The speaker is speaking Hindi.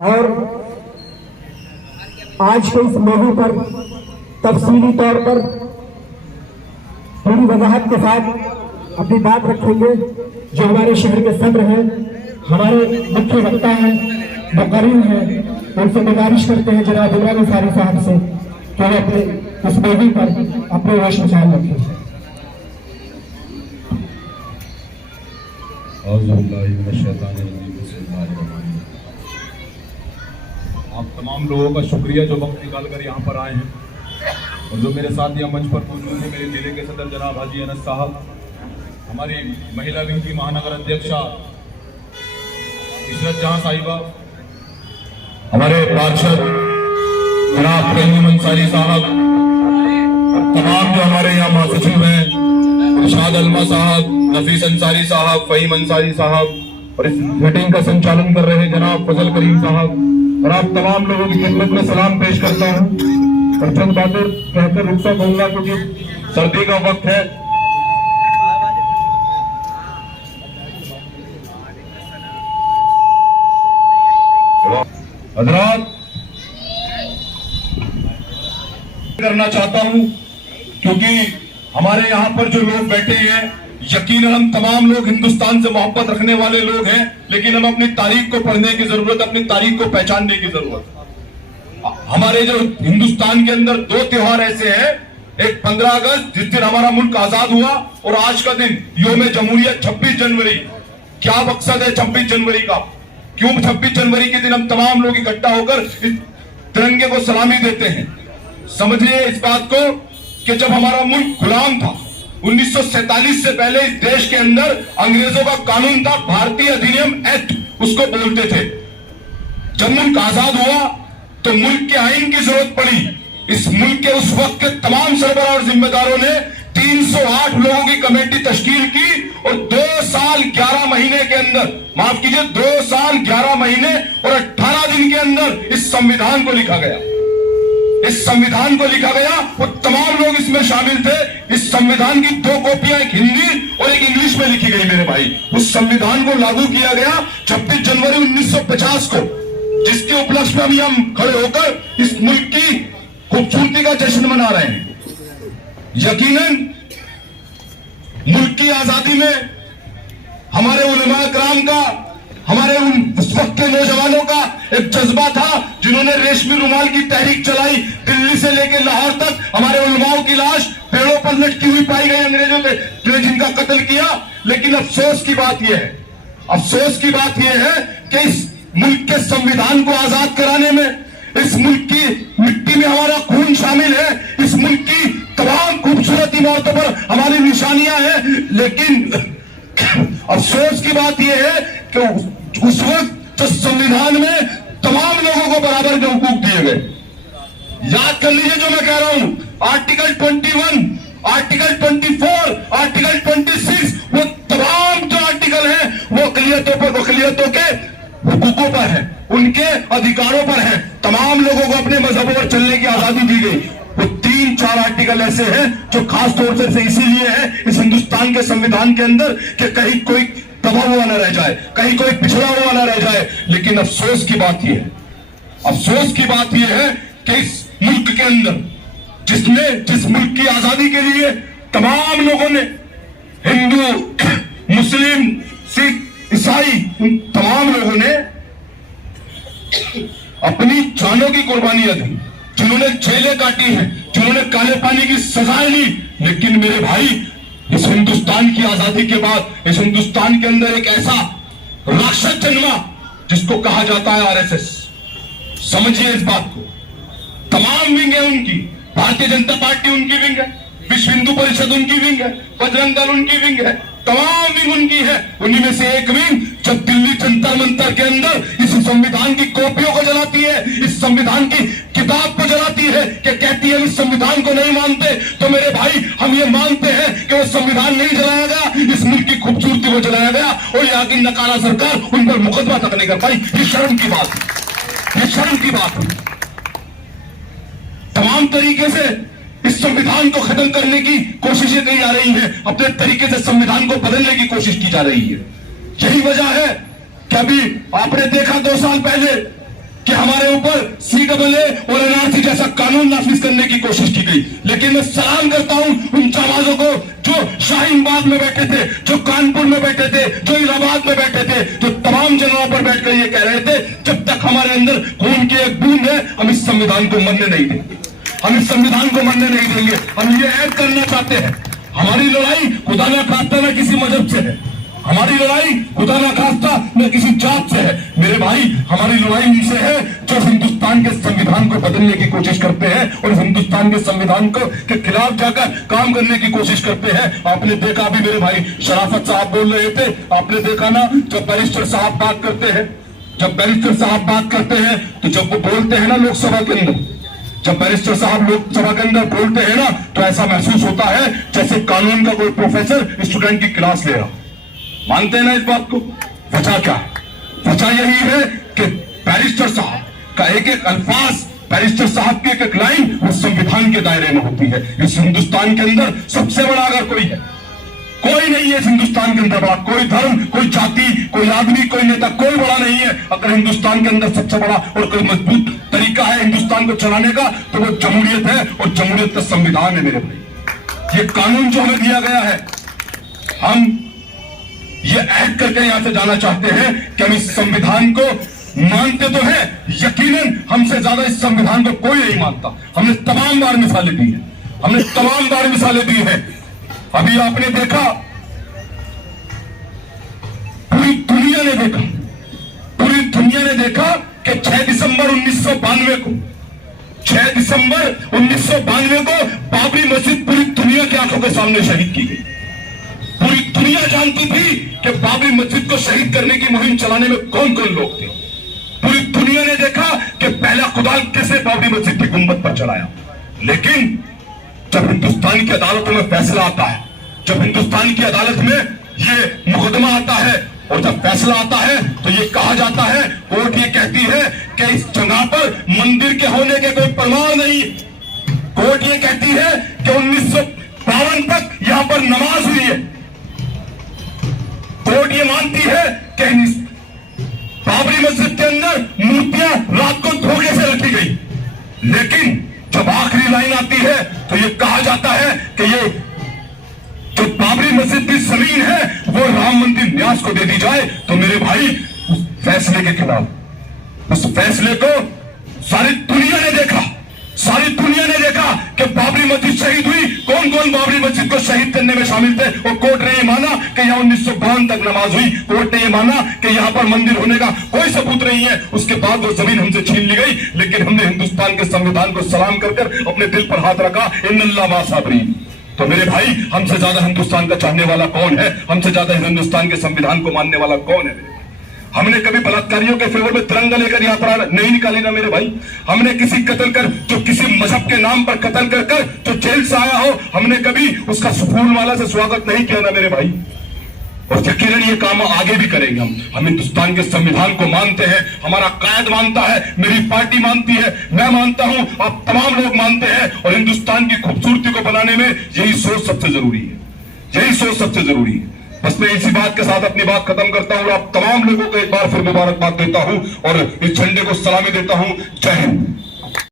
और आज के इस मौके पर तफसीली तौर पर पूरी वजाहत के साथ अपनी बात रखेंगे जो हमारे शहर के सब्र हैं, हमारे मुख्य वक्ता हैं, मुकर्रिर हैं। उनसे गुजारिश करते हैं जनाब इमरान अंसारी साहब से कि वो अपने इस मौके पर अपने रोशन ख्याल रखें। आप तमाम लोगों का शुक्रिया जो वक्त निकाल कर यहाँ पर आए हैं और जो मेरे साथ यहाँ मंच पर मौजूद है। मेरे जिले के सदर जनाब हाजी अनस साहब, हमारी महिला विंग की महानगर अध्यक्षा इशरत जहां साहिबा, हमारे पार्षद जनाब फहीम अंसारी साहब, तमाम जो हमारे यहाँ महासचिव हैं इरशाद अलमा साहब, नफीस अंसारी साहब, फहीम अंसारी साहब और इस मीटिंग का संचालन कर रहे जनाब फजल करीम साहब और आप तमाम लोगों की खिदमत में सलाम पेश करता हूँ और चंद बातें कहकर रुखसा कहूंगा क्योंकि सर्दी का वक्त है। हजरात, करना चाहता हूं क्योंकि हमारे यहाँ पर जो लोग बैठे हैं यकीनन हम तमाम लोग हिंदुस्तान से मोहब्बत रखने वाले लोग हैं, लेकिन हम अपनी तारीख को पढ़ने की जरूरत, अपनी तारीख को पहचानने की जरूरत। हमारे जो हिंदुस्तान के अंदर दो त्योहार ऐसे हैं, एक 15 अगस्त जिस दिन हमारा मुल्क आजाद हुआ और आज का दिन योम जमहूरियत 26 जनवरी। क्या मकसद है 26 जनवरी का? क्यों 26 जनवरी के दिन हम तमाम लोग इकट्ठा होकर इस तिरंगे को सलामी देते हैं? समझिए इस बात को कि जब हमारा मुल्क गुलाम था 1947 से पहले इस देश के अंदर अंग्रेजों का कानून था, भारतीय अधिनियम एक्ट उसको बोलते थे। जब मुल्क आजाद हुआ तो मुल्क के आइन की जरूरत पड़ी। इस मुल्क के उस वक्त के तमाम सरबराह और जिम्मेदारों ने 308 लोगों की कमेटी तश्कील की और 2 साल 11 महीने के अंदर, माफ कीजिए 2 साल 11 महीने और 18 दिन के अंदर इस संविधान को लिखा गया। इस संविधान को लिखा गया और तमाम लोग इसमें शामिल थे। इस संविधान की 2 कॉपियां, एक हिंदी और एक इंग्लिश में लिखी गई मेरे भाई। उस संविधान को लागू किया गया 26 जनवरी 1950 को, जिसके उपलक्ष्य में हम खड़े होकर इस मुल्क की खूबसूरती का जश्न मना रहे हैं। यकीनन मुल्क की आजादी में हमारे उलमा कराम का, हमारे उस वक्त के नौजवानों का एक जज्बा था जिन्होंने रेशमी रुमाल की तहरीक चलाई। दिल्ली से लेकर लाहौर तक हमारे उलमाओं की लाश पेड़ों पर लटकी हुई पाई गई अंग्रेजों ने जिनका कत्ल किया। लेकिन अफसोस की बात यह है, अफसोस की बात यह है कि इस मुल्क के संविधान को आजाद कराने में इस मुल्क की मिट्टी में हमारा खून शामिल है, इस मुल्क की तमाम खूबसूरत इमारतों पर हमारी निशानियां हैं। लेकिन अफसोस की बात यह है कि उस वक्त जिस संविधान में तमाम लोगों को बराबर के हुकूक दिए गए। याद कर लीजिए जो मैं कह रहा हूं, आर्टिकल 21, आर्टिकल 24, आर्टिकल 26, वो तमाम जो आर्टिकल हैं वो अक़लियतों के हुकूकों पर है, उनके अधिकारों पर है। तमाम लोगों को अपने मजहबों पर चलने की आजादी दी गई। वो 3-4 आर्टिकल ऐसे हैं जो खास तौर से इसीलिए है इस हिंदुस्तान के संविधान के अंदर कि कहीं कोई दबा हुआ न रह जाए, कहीं कोई पिछड़ा हुआ न रह जाए। लेकिन अफसोस की बात यह है, अफसोस की बात यह है कि इस मुल्क के अंदर जिस मुल्क की आजादी के लिए तमाम लोगों ने, हिंदू, मुस्लिम, सिख, ईसाई, उन तमाम लोगों ने अपनी जानों की कुर्बानियां दी, जिन्होंने जेलें काटी हैं, जिन्होंने काले पानी की सजाएं ली। लेकिन मेरे भाई, इस हिंदुस्तान की आजादी के बाद इस हिंदुस्तान के अंदर एक ऐसा राक्षस जन्मा जिसको कहा जाता है आरएसएस। समझिए इस बात को। तमाम विंग है उनकी, भारतीय जनता पार्टी उनकी विंग है, विश्व हिंदू परिषद उनकी विंग है, बजरंग दल उनकी विंग है, तमाम विंग उनकी है। उन्हीं में से एक विंग जब दिल्ली जंतर मंतर के अंदर इस संविधान की कॉपियों को जलाती है, इस संविधान की किताब को जलाती है, कि कहती है इस संविधान को नहीं मानते, तो मेरे भाई हम ये मानते हैं कि वो संविधान नहीं जलाया गया, इस मुल्क की खूबसूरती को जलाया गया और यहाँ की नकारा सरकार उन पर मुकदमा तक नहीं कर पाई। ये शर्म की बात है, ये शर्म की बात है। तमाम तरीके से इस संविधान को खत्म करने की कोशिशें की जा रही हैं, अपने तरीके से संविधान को बदलने की कोशिश की जा रही है। यही वजह है कि अभी आपने देखा 2 साल पहले कि हमारे ऊपर CAA और NRC जैसा कानून नाफिज करने की कोशिश की गई, लेकिन मैं सलाम करता हूं उन जाबाजों को जो शाहीन बाग में बैठे थे, जो कानपुर में बैठे थे, जो इलाहाबाद में बैठे थे, जो तमाम जगहों पर बैठकर ये कह रहे थे जब तक हमारे अंदर खून की एक बूंद है हम इस संविधान को मरने नहीं देंगे, हम इस संविधान को मरने नहीं देंगे। हम ये ऐड करना चाहते हैं, हमारी लड़ाई खुदा ना खास्ता न किसी मजहब से है, हमारी लड़ाई खुदा ना खास्ता न किसी जात से है। मेरे भाई, हमारी लड़ाई उनसे है जो हिंदुस्तान के संविधान को बदलने की कोशिश करते हैं और हिंदुस्तान के संविधान को के खिलाफ जाकर काम करने की कोशिश करते हैं। आपने देखा अभी मेरे भाई शराफत साहब बोल रहे थे, आपने देखा ना जब बैरिस्टर साहब बात करते हैं, जब बैरिस्टर साहब बात करते हैं तो जब वो बोलते हैं ना लोकसभा के अंदर, जब बैरिस्टर साहब लोकसभा के अंदर बोलते हैं ना तो ऐसा महसूस होता है जैसे कानून का कोई प्रोफेसर स्टूडेंट की क्लास ले रहा। मानते हैं ना इस बात को? वजह क्या है? वजह यही है कि बैरिस्टर साहब का एक एक अल्फाज, बैरिस्टर साहब की एक एक लाइन वो संविधान के दायरे में होती है। इस हिंदुस्तान के अंदर सबसे बड़ा अगर कोई है, कोई नहीं है इस हिंदुस्तान के अंदर बड़ा, कोई धर्म, कोई जाति, कोई आदमी, कोई नेता, कोई बड़ा नहीं है। अगर हिंदुस्तान के अंदर सबसे बड़ा और कोई मजबूत तरीका है हिंदुस्तान को चलाने का तो वो जमहूरियत है, और जमहूरियत का संविधान है मेरे भाई। ये कानून जो हमें दिया गया है, हम ये ऐड करके यहां से जाना चाहते हैं कि हम इस संविधान को मानते तो हैं, यकीनन हमसे ज्यादा इस संविधान को कोई नहीं मानता। हमने तमाम बार मिसालें दी हैं, हमने तमाम बार मिसालें दी हैं। अभी आपने देखा, पूरी दुनिया ने देखा, पूरी दुनिया ने देखा कि 6 दिसंबर 1992 को, 6 दिसंबर 1992 को बाबरी मस्जिद पूरी दुनिया की आंखों के सामने शहीद की गई। पूरी दुनिया जानती थी कि बाबरी मस्जिद को शहीद करने की मुहिम चलाने में कौन कौन लोग थे। पूरी दुनिया ने देखा कि पहला खुदा किसने बाबरी मस्जिद की गुंबद पर चढ़ाया। लेकिन जब हिंदुस्तान की अदालतों में फैसला आता है, जब हिंदुस्तान की अदालत में ये मुकदमा आता है और जब फैसला आता है तो ये कहा जाता है, कोर्ट ये कहती है कि इस जगह पर मंदिर के होने के कोई प्रमाण नहीं। कोर्ट ये कहती है कि 1952 तक यहां पर नमाज हुई है। कोर्ट ये मानती है कि बाबरी मस्जिद के अंदर मूर्तियां रात को धोखे से रखी गई। लेकिन जब आखिरी लाइन आती है तो ये कहा जाता है कि ये जो बाबरी मस्जिद की जमीन है वो राम मंदिर न्यास को दे दी जाए। तो मेरे भाई, उस फैसले के खिलाफ, उस फैसले को सारी दुनिया ने देखा, सारी दुनिया ने देखा कि बाबरी मस्जिद शहीद हुई। कौन कौन बाबरी मस्जिद को शहीद करने में शामिल थे? और कोर्ट ने यह माना कि यहां 1952 तक नमाज हुई। कोर्ट ने यह माना कि यहां पर मंदिर होने का कोई सबूत नहीं है। उसके बाद वो जमीन हमसे छीन ली गई, लेकिन हमने हिंदुस्तान के संविधान को सलाम कर अपने दिल पर हाथ रखा, इन्नल्लाह मा साबरीन। तो मेरे भाई, हमसे ज्यादा हिंदुस्तान का चाहने वाला कौन है? हमसे ज्यादा हिंदुस्तान के संविधान को मानने वाला कौन है? मेरे हमने कभी बलात्कारियों के फेवर में तिरंगा लेकर यात्रा नहीं निकाली ना मेरे भाई। हमने किसी कत्ल कर, जो किसी मजहब के नाम पर कत्ल कर कर जो जेल से आया हो, हमने कभी उसका फूल माला से स्वागत नहीं किया ना मेरे भाई। और यकीनन ये काम आगे भी करेंगे। हम हिंदुस्तान के संविधान को मानते हैं, हमारा कायद मानता है, मेरी पार्टी मानती है, मैं मानता हूं, आप तमाम लोग मानते हैं। और हिंदुस्तान की खूबसूरती को बनाने में यही सोच सबसे जरूरी है, यही सोच सबसे जरूरी है। बस मैं इसी बात के साथ अपनी बात खत्म करता हूं। आप तमाम लोगों को एक बार फिर मुबारकबाद देता हूं और इस झंडे को सलामी देता हूं। जय हिंद।